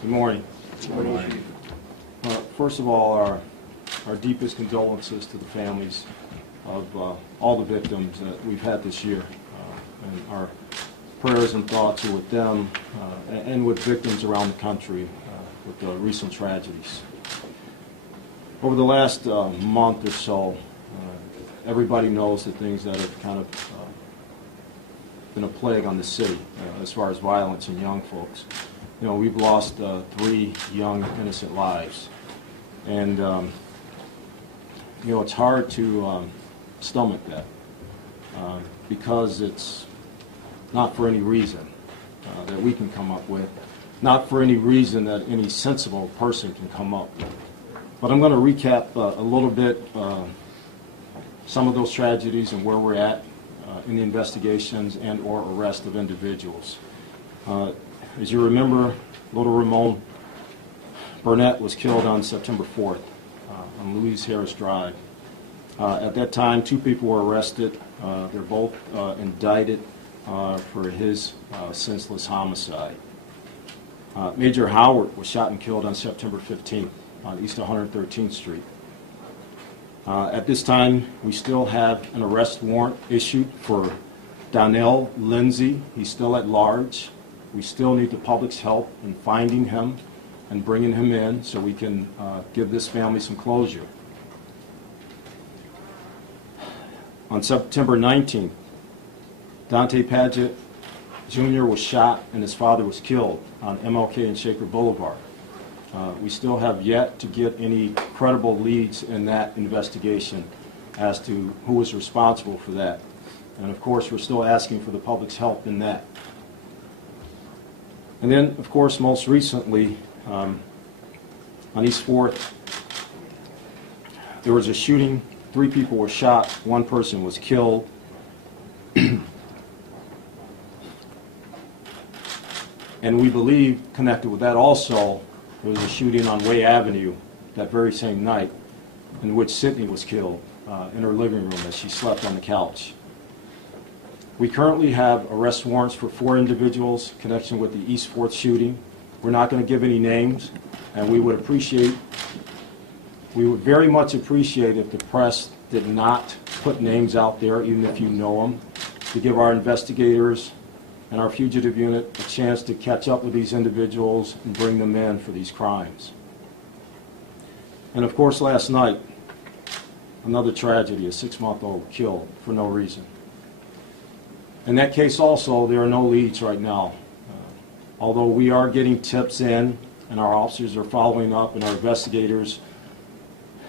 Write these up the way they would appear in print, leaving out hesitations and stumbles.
Good morning. Good morning. First of all, our deepest condolences to the families of all the victims that we've had this year. And our prayers and thoughts are with them and with victims around the country with the recent tragedies. Over the last month or so, everybody knows the things that have kind of been a plague on the city as far as violence in young folks. You know, we've lost 3 young, innocent lives. And, you know, it's hard to stomach that because it's not for any reason that we can come up with, not for any reason that any sensible person can come up with. But I'm going to recap a little bit some of those tragedies and where we're at in the investigations and or arrest of individuals. As you remember, little Ramon Burnett was killed on September 4th on Louise Harris Drive. At that time, 2 people were arrested. They're both indicted for his senseless homicide. Major Howard was shot and killed on September 15th on East 113th Street. At this time, we still have an arrest warrant issued for Donnell Lindsay. He's still at large. We still need the public's help in finding him and bringing him in so we can give this family some closure. On September 19th, Dante Padgett Jr. was shot and his father was killed on MLK and Shaker Boulevard. We still have yet to get any credible leads in that investigation as to who was responsible for that. And of course, we're still asking for the public's help in that. And then, of course, most recently, on East 4th, there was a shooting. 3 people were shot. 1 person was killed. And we believe, connected with that also, there was a shooting on Way Avenue that very same night in which Sydney was killed in her living room as she slept on the couch. We currently have arrest warrants for 4 individuals in connection with the East 4th shooting. We're not going to give any names, and we would very much appreciate if the press did not put names out there, even if you know them, to give our investigators and our fugitive unit a chance to catch up with these individuals and bring them in for these crimes. And of course, last night, another tragedy, a 6-month-old killed for no reason. In that case also, there are no leads right now. Although we are getting tips in, and our officers are following up, and our investigators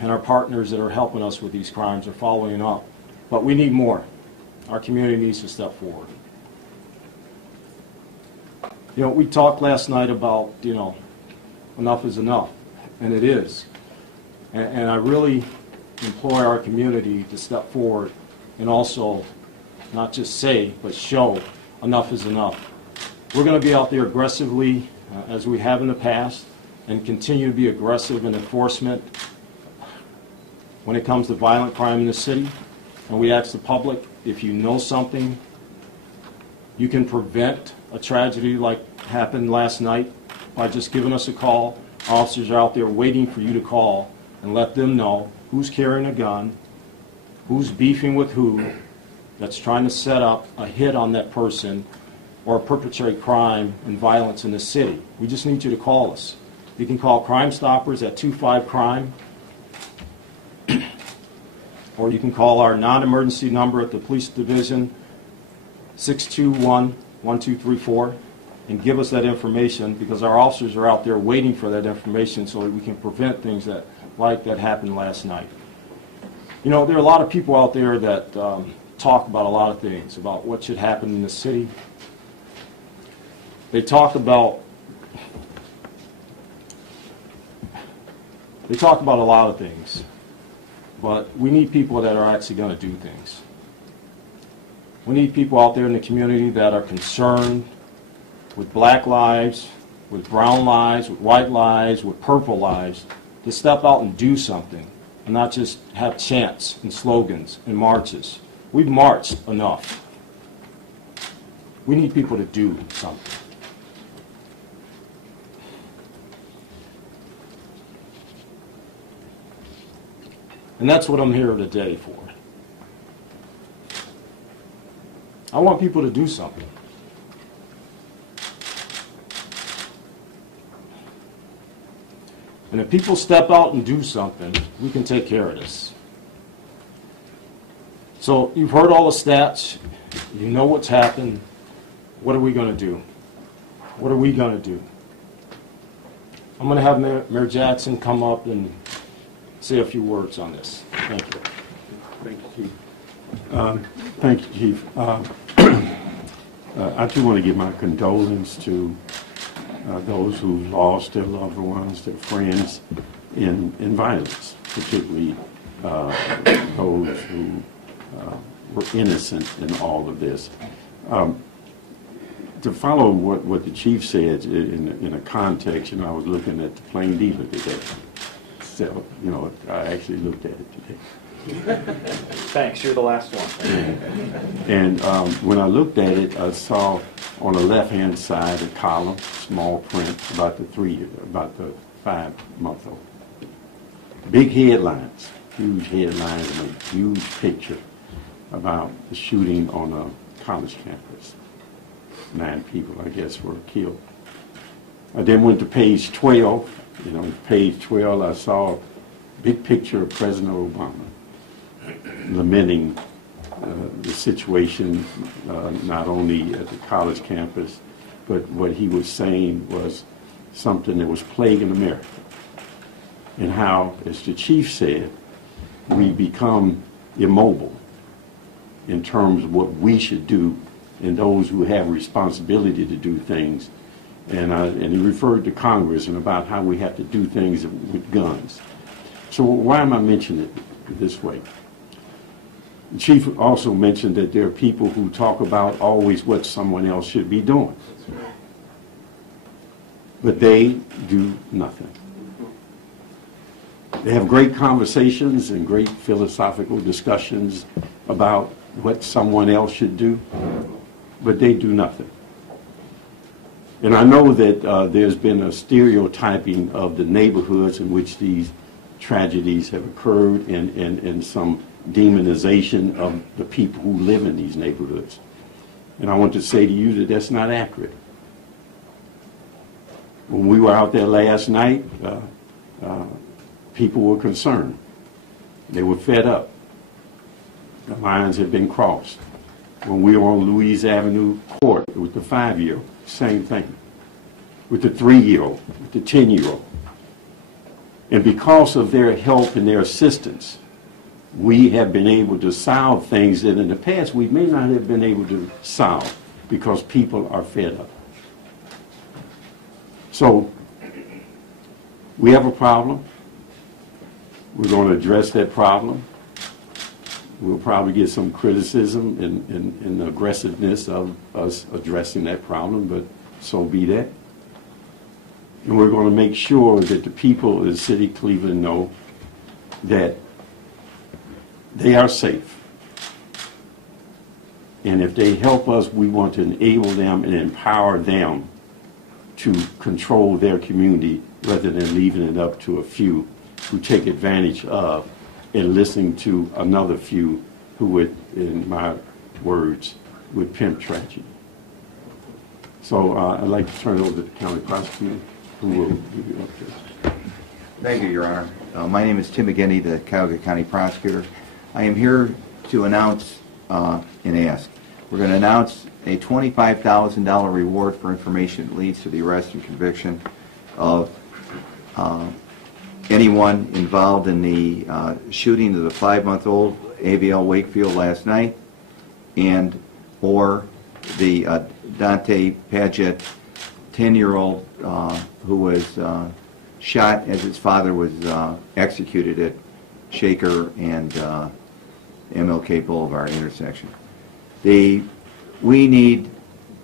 and our partners that are helping us with these crimes are following up. But we need more. Our community needs to step forward. You know, we talked last night about, you know, enough is enough, and it is. And I really implore our community to step forward and also not just say, but show enough is enough. We're going to be out there aggressively, as we have in the past, and continue to be aggressive in enforcement when it comes to violent crime in the city. And we ask the public, if you know something, you can prevent a tragedy like happened last night by just giving us a call. Officers are out there waiting for you to call and let them know who's carrying a gun, who's beefing with who, that's trying to set up a hit on that person or perpetrate crime and violence in the city. We just need you to call us. You can call Crime Stoppers at 25-CRIME, or you can call our non-emergency number at the police division, 621-1234, and give us that information, because our officers are out there waiting for that information so that we can prevent things like that happened last night. You know, there are a lot of people out there that talk about a lot of things, about what should happen in the city. They talk about a lot of things, but we need people that are actually going to do things. We need people out there in the community that are concerned with black lives, with brown lives, with white lives, with purple lives, to step out and do something and not just have chants and slogans and marches. We've marched enough. We need people to do something. And that's what I'm here today for. I want people to do something. And if people step out and do something, we can take care of this. So you've heard all the stats. You know what's happened. What are we going to do? What are we going to do? I'm going to have Mayor Jackson come up and say a few words on this. Thank you. Thank you, Chief. Thank you, Chief. I too want to give my condolence to those who lost their loved ones, their friends in violence, particularly those who were innocent in all of this. To follow what the Chief said in a context, I was looking at the Plain Dealer today. So, I actually looked at it today. Thanks, you're the last one. And when I looked at it, I saw on the left-hand side a column, small print, about the 5-month-old. Big headlines, huge headlines, and a huge picture about the shooting on a college campus. 9 people, I guess, were killed. I then went to page 12. Page 12, I saw a big picture of President Obama lamenting the situation, not only at the college campus, but what he was saying was something that was plaguing America. And how, as the Chief said, we become immobile in terms of what we should do and those who have responsibility to do things. And he referred to Congress and about how we have to do things with guns. So why am I mentioning it this way? The Chief also mentioned that there are people who talk about always what someone else should be doing. But they do nothing. They have great conversations and great philosophical discussions about what someone else should do, but they do nothing. And I know that there's been a stereotyping of the neighborhoods in which these tragedies have occurred and some demonization of the people who live in these neighborhoods. And I want to say to you that that's not accurate. When we were out there last night, people were concerned. They were fed up. The lines had been crossed. When we were on Louise Avenue Court with the 5-year-old, same thing. With the 3-year-old, with the 10-year-old. And because of their help and their assistance, we have been able to solve things that in the past we may not have been able to solve because people are fed up. So we have a problem. We're going to address that problem. We'll probably get some criticism and the aggressiveness of us addressing that problem, but so be that. And we're going to make sure that the people of the city of Cleveland know that they are safe. And if they help us, we want to enable them and empower them to control their community rather than leaving it up to a few who take advantage of and listening to another few who would, in my words, would pimp tragedy. So I'd like to turn it over to the county prosecutor who will give you an update. Thank you, Your Honor. My name is Tim McGinney, the Cuyahoga County Prosecutor. I am here to announce and ask. We're going to announce a $25,000 reward for information that leads to the arrest and conviction of anyone involved in the shooting of the 5-month-old AVL Wakefield last night, and or the Dante Padgett 10-year-old who was shot as his father was executed at Shaker and MLK Boulevard intersection. We need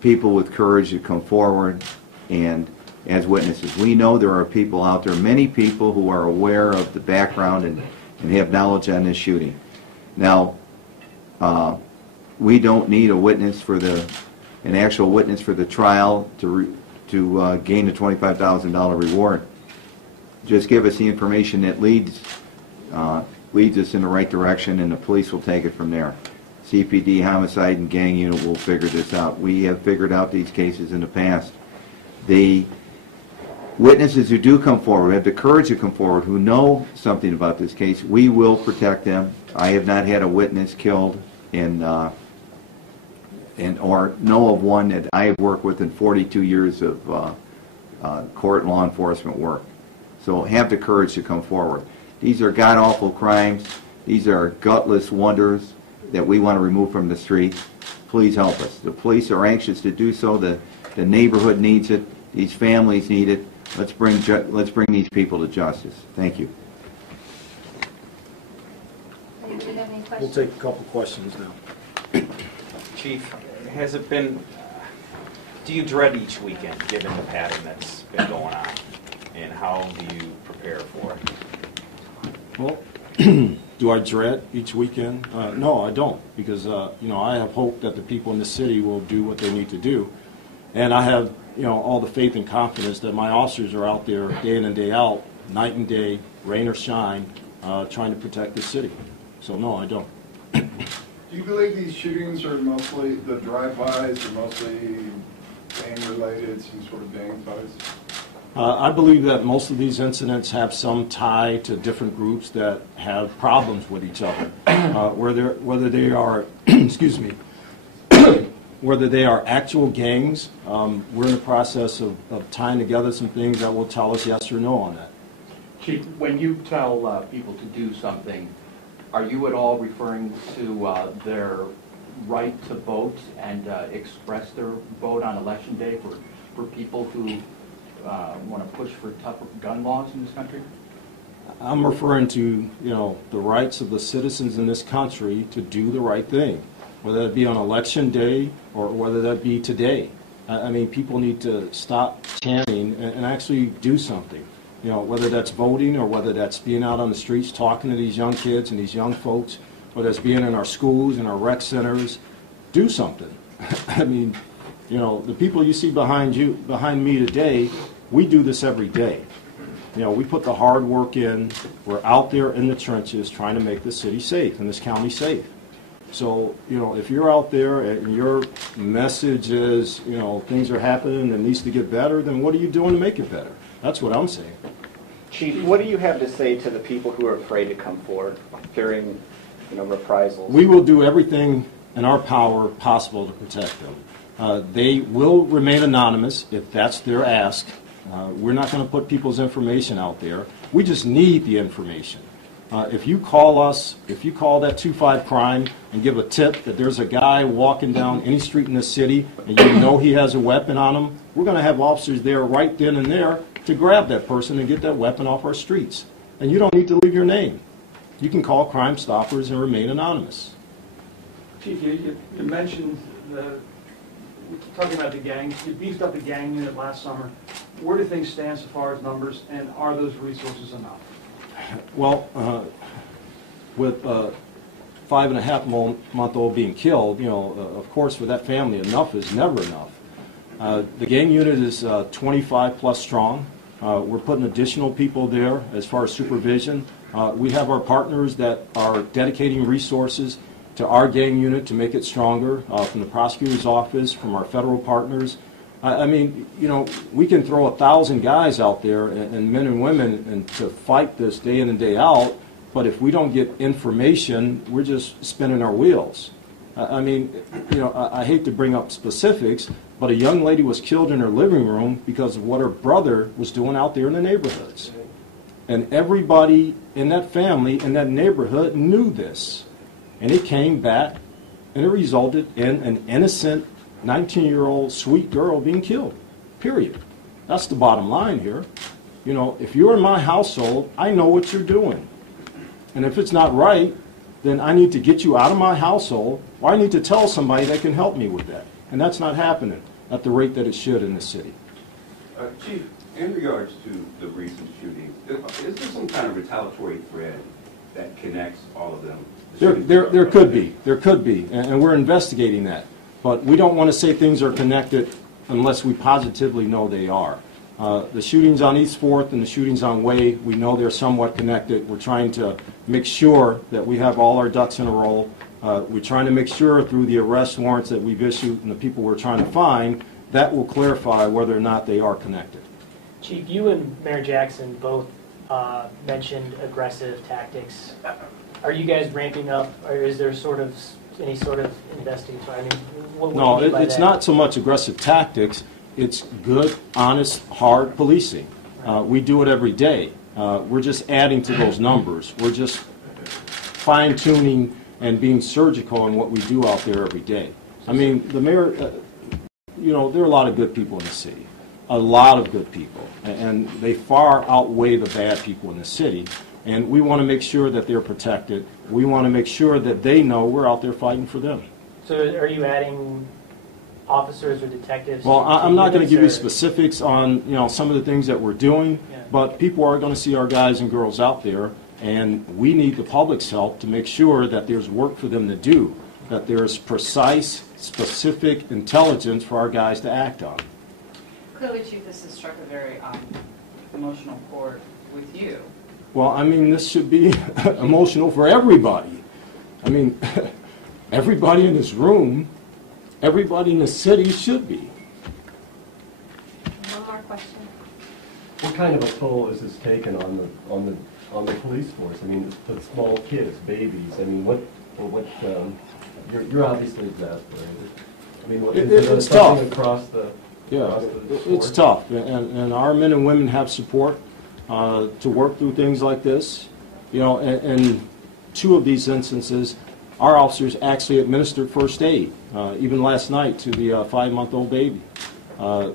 people with courage to come forward and as witnesses. We know there are people out there, many people who are aware of the background and have knowledge on this shooting. Now, we don't need a witness for an actual witness for the trial to gain the $25,000 reward. Just give us the information that leads leads us in the right direction, and the police will take it from there. CPD, homicide, and gang unit will figure this out. We have figured out these cases in the past. The witnesses who do come forward, have the courage to come forward, who know something about this case, we will protect them. I have not had a witness killed or know of one that I have worked with in 42 years of court and law enforcement work. So have the courage to come forward. These are god-awful crimes. These are gutless wonders that we want to remove from the streets. Please help us. The police are anxious to do so. The neighborhood needs it. These families need it. Let's bring these people to justice. Thank you. Do we have any We'll questions? take a couple questions now. Chief, has it been, do you dread each weekend, given the pattern that's been going on? And how do you prepare for it? Well, do I dread each weekend? No, I don't, because I have hope that the people in the city will do what they need to do, and I have all the faith and confidence that my officers are out there day in and day out, night and day, rain or shine, trying to protect the city. So no, I don't. Do you believe these shootings are mostly, the drive-bys are mostly gang-related, some sort of gang ties? I believe that most of these incidents have some tie to different groups that have problems with each other, whether they are, excuse me, whether they are actual gangs. We're in the process of tying together some things that will tell us yes or no on that. Chief, when you tell people to do something, are you at all referring to their right to vote and express their vote on Election Day for people who want to push for tougher gun laws in this country? I'm referring to, the rights of the citizens in this country to do the right thing, whether that be on Election Day or whether that be today. I mean, people need to stop chanting and actually do something. Whether that's voting or whether that's being out on the streets talking to these young kids and these young folks, whether it's being in our schools and our rec centers, do something. I mean, the people you see behind me today, we do this every day. We put the hard work in. We're out there in the trenches trying to make this city safe and this county safe. So, if you're out there and your message is, things are happening and needs to get better, then what are you doing to make it better? That's what I'm saying. Chief, what do you have to say to the people who are afraid to come forward, fearing, reprisals? We will do everything in our power possible to protect them. They will remain anonymous if that's their ask. We're not going to put people's information out there. We just need the information. If you call us, if you call that 25 crime and give a tip that there's a guy walking down any street in the city and you know he has a weapon on him, we're going to have officers there right then and there to grab that person and get that weapon off our streets. And you don't need to leave your name. You can call Crime Stoppers and remain anonymous. Chief, you mentioned talking about the gangs. You beefed up the gang unit last summer. Where do things stand so far as numbers, and are those resources enough? Well, with 5.5-month-old being killed, of course, for that family, enough is never enough. The gang unit is 25 plus strong. We're putting additional people there as far as supervision. We have our partners that are dedicating resources to our gang unit to make it stronger, from the prosecutor's office, from our federal partners. I mean, we can throw 1,000 guys out there and men and women and to fight this day in and day out, but if we don't get information, we're just spinning our wheels. I mean, I hate to bring up specifics, but a young lady was killed in her living room because of what her brother was doing out there in the neighborhoods. And everybody in that family, in that neighborhood, knew this. And it came back, and it resulted in an innocent 19-year-old sweet girl being killed, period. That's the bottom line here. If you're in my household, I know what you're doing. And if it's not right, then I need to get you out of my household, or I need to tell somebody that can help me with that. And that's not happening at the rate that it should in the city. Chief, in regards to the recent shootings, is there some kind of retaliatory thread that connects all of them? There could be, and we're investigating that. But we don't want to say things are connected unless we positively know they are. The shootings on East 4th and the shootings on Way, we know they're somewhat connected. We're trying to make sure that we have all our ducks in a row. We're trying to make sure through the arrest warrants that we've issued and the people we're trying to find, that will clarify whether or not they are connected. Chief, you and Mayor Jackson both mentioned aggressive tactics. Are you guys ramping up, or is there any sort of investigation? I mean, what do No, you mean by it's that? not so much aggressive tactics. It's good, honest, hard policing. We do it every day. We're just adding to those numbers. We're just fine-tuning and being surgical in what we do out there every day. I mean, the mayor, you know, there are a lot of good people in the city, a lot of good people, and they far outweigh the bad people in the city. And we want to make sure that they're protected. We want to make sure that they know we're out there fighting for them. So are you adding officers or detectives? Well, I'm not going to give you units, or- specifics on, you know, some of the things that we're doing, Yeah. but people are going to see our guys and girls out there, and we need the public's help to make sure that there's work for them to do, that there's precise, specific intelligence for our guys to act on. Clearly, Chief, this has struck a very emotional chord with you. Well, I mean, this should be emotional for everybody. I mean, everybody in this room, everybody in the city should be. One more question. What kind of a toll is this taken on the police force? I mean, the small kids, babies. I mean, you're obviously exasperated. I mean, It's something tough. across the Yeah, the it's force? tough, and our men and women have support to work through things like this. You know, and two of these instances, our officers actually administered first aid, even last night to the 5-month-old baby.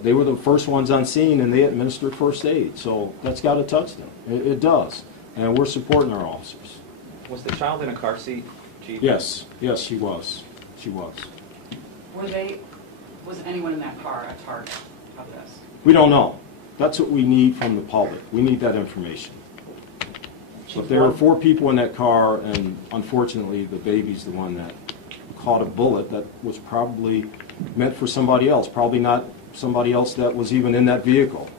They were the first ones on scene, and they administered first aid. So that's got to touch them. It does, and we're supporting our officers. Was the child in a car seat, Chief? Yes, yes, she was. She was. Was anyone in that car a target of this? We don't know. That's what we need from the public. We need that information. But there were 4 people in that car, and unfortunately, the baby's the one that caught a bullet that was probably meant for somebody else, probably not somebody else that was even in that vehicle.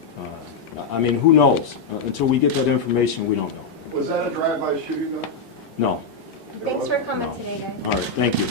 I mean, who knows? Until we get that information, we don't know. Was that a drive-by shooting though? No. Thanks for coming today, guys. All right, thank you.